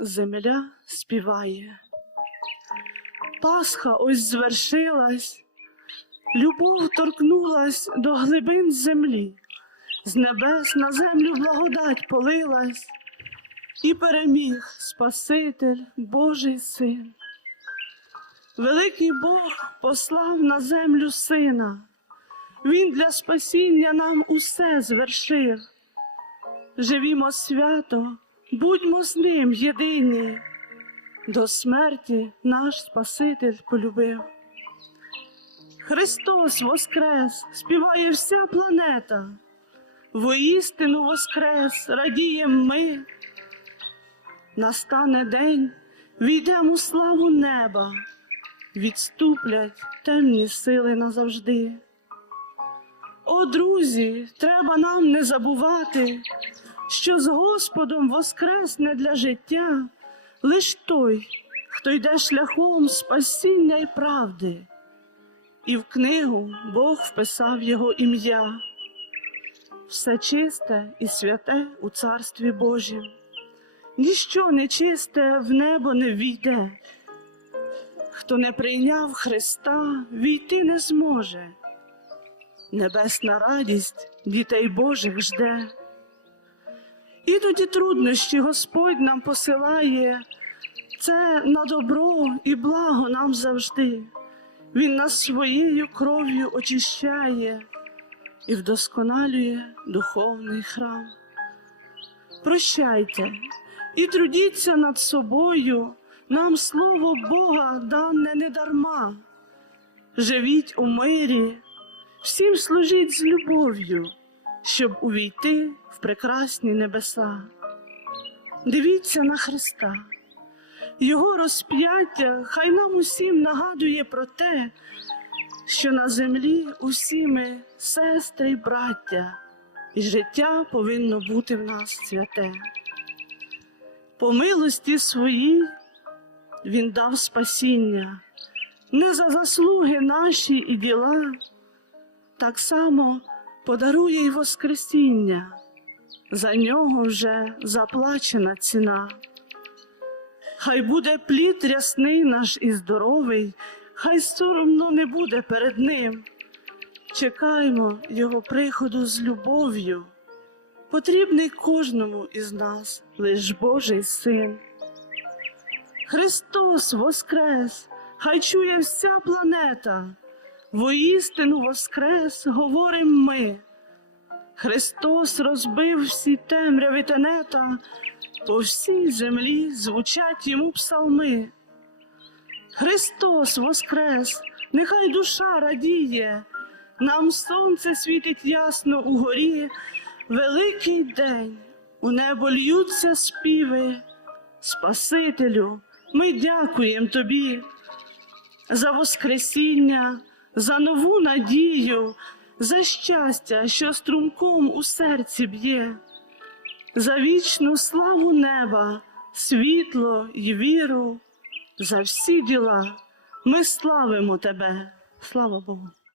земля співає. Пасха ось звершилась, любов торкнулась до глибин землі, з небес на землю благодать полилась, і переміг Спаситель Божий син. Великий Бог послав на землю сина, Він для спасіння нам усе звершив. Живімо свято, будьмо з ним єдині. До смерті наш Спаситель полюбив. Христос воскрес, співає вся планета. Воістину воскрес, радієм ми. Настане день, війдемо у славу неба, відступлять темні сили назавжди. О, друзі, треба нам не забувати, що з Господом воскресне для життя лиш той, хто йде шляхом спасіння й правди, і в книгу Бог вписав його ім'я. Все чисте і святе у Царстві Божім, ніщо нечисте в небо не війде. Хто не прийняв Христа, війти не зможе. Небесна радість дітей Божих жде. Іноді труднощі Господь нам посилає, це на добро і благо нам завжди. Він нас своєю кров'ю очищає і вдосконалює духовний храм. Прощайте і трудіться над собою, нам слово Бога дане недарма. Живіть у мирі, всім служіть з любов'ю, щоб увійти в прекрасні небеса. Дивіться на Христа, Його розп'яття хай нам усім нагадує про те, що на землі усі ми сестри й браття, і життя повинно бути в нас святе. По милості своїй Він дав спасіння, не за заслуги наші і діла, так само подарує й Воскресіння, за нього вже заплачена ціна. Хай буде плід рясний наш і здоровий, хай соромно не буде перед ним. Чекаймо Його приходу з любов'ю. Потрібний кожному із нас лиш Божий син. Христос воскрес, хай чує вся планета, воістину воскрес, говорим ми. Христос розбив всі темряви тенета, по всій землі звучать йому псалми. Христос воскрес, нехай душа радіє, нам сонце світить ясно угорі, великий день, у небо льються співи. Спасителю, ми дякуємо тобі за Воскресіння, за нову надію, за щастя, що струмком у серці б'є, за вічну славу неба, світло й віру, за всі діла ми славимо тебе. Слава Богу.